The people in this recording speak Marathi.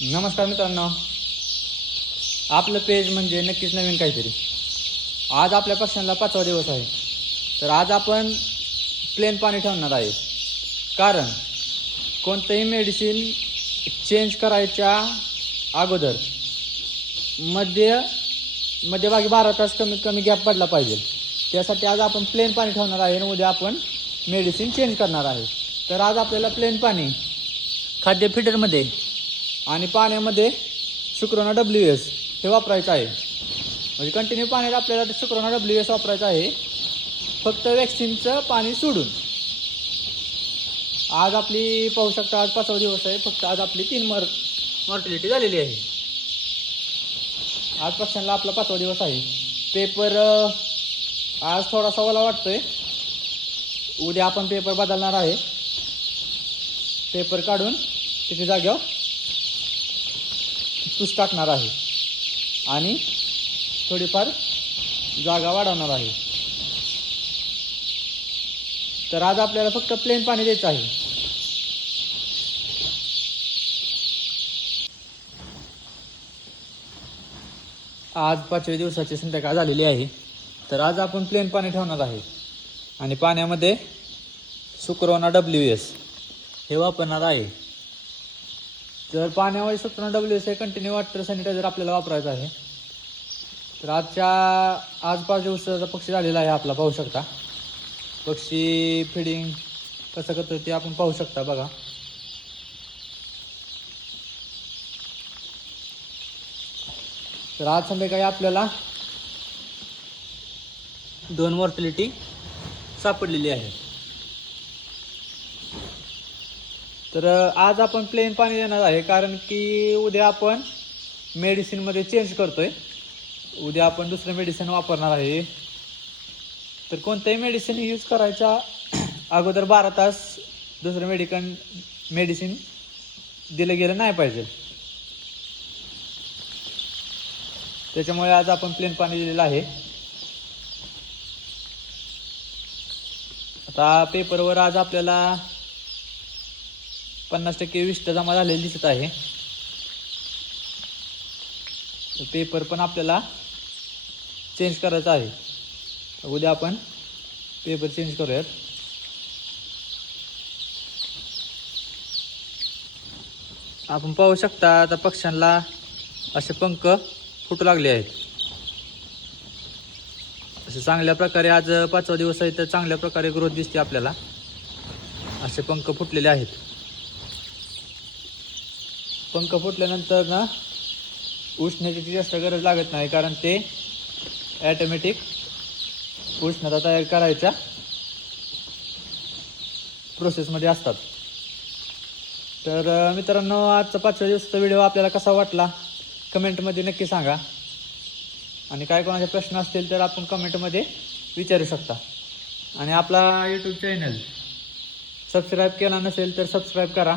नमस्कार मित्रांनो. आपलं पेज म्हणजे नक्कीच नवीन काहीतरी. आज आपल्या पक्ष्यांना पाचवा दिवस आहे. तर आज आपण प्लेन पाणी ठेवणार आहे. कारण कोणतंही मेडिसिन चेंज करायच्या अगोदर मध्य मध्यभागी बारा तास कमीत कमी गॅप पडला पाहिजे. त्यासाठी आज आपण प्लेन पाणी ठेवणार आहे आणि उद्या आपण मेडिसिन चेंज करणार आहे. तर आज आपल्याला प्लेन पाणी खाद्य फिटरमध्ये आणि पाण्यामध्ये शुक्रोना डब्ल्यू एस हे वापरायचं आहे. म्हणजे कंटिन्यू पाण्यात आपल्याला शुक्रोना डब्ल्यू एस वापरायचं आहे. फक्त वॅक्सिनचं पाणी सोडून. आज आपली पाहू शकता आज पाचवा दिवस आहे. फक्त आज आपली तीन मर मॉर्टिलिटी झालेली आहे. आज पक्ष्यांना आपला पाचवा दिवस आहे. पेपर आज थोडासा ओला वाटतोय. उद्या आपण पेपर बदलणार आहे. पेपर काढून तिथे जाग्यावर तूस टाकणार आहे. आणि थोडीफार जागा वाढवणार आहे. तर आज आपल्याला फक्त प्लेन पाणी द्यायचं आहे. आज पाचव्या दिवसाची संध्याकाळ झालेली आहे. तर आज आपण प्लेन पाणी ठेवणार आहे. आणि पाण्यामध्ये सुक्रोना डब्ल्यू एस हे वापरणार आहे. तर पाण्यावर सुक्रोना W S I continue water sanitizer आपल्याला वापरायचं आहे तर आजच्या आज पाच दिवसाचा पक्षी झालेला आहे आपला पाहू शकता. पक्षी फिडिंग कसं करतो ते आपण पाहू शकता बघा. तर आज संध्याकाळी आपल्याला दोन मॉर्टिलिटी सापडलेली आहे. तर आज आपण प्लेन पाणी देणार आहे कारण की उद्या आपण मेडिसिनमध्ये चेंज करतोय. उद्या आपण दुसरं मेडिसिन वापरणार आहे. तर कोणतंही मेडिसिन यूज करायच्या अगोदर बारा तास दुसरं मेडिकन मेडिसिन दिलं गेलं नाही पाहिजे. त्याच्यामुळे आज आपण प्लेन पाणी दिलेलं आहे. आता पेपरवर आज आपल्याला पन्नास टक्के विष्ट जमा झालेली दिसत आहे. पेपर पण आपल्याला चेंज करायचा आहे. उद्या आपण पेपर चेंज करूयात. आपण पाहू शकता आता पक्ष्यांना असे पंख फुटू लागले आहेत. असे चांगल्या प्रकारे आज पाचवा दिवस आहे तर चांगल्या प्रकारे ग्रोथ दिसते आपल्याला. असे पंख फुटलेले आहेत. पंख फुटल्यानंतर ना उष्णतेची जास्त गरज लागत नाही कारण ते ॲटोमॅटिक उष्णता तयार करायच्या प्रोसेसमध्ये असतात. तर मित्रांनो आजचा पाचव्या दिवसाचा व्हिडिओ आपल्याला कसा वाटला? कमेंटमध्ये नक्की सांगा. आणि काय कोणाचे प्रश्न असतील तर आपण कमेंटमध्ये विचारू शकता. आणि आपला यूट्यूब चॅनल सबस्क्राईब केला नसेल तर सबस्क्राईब करा.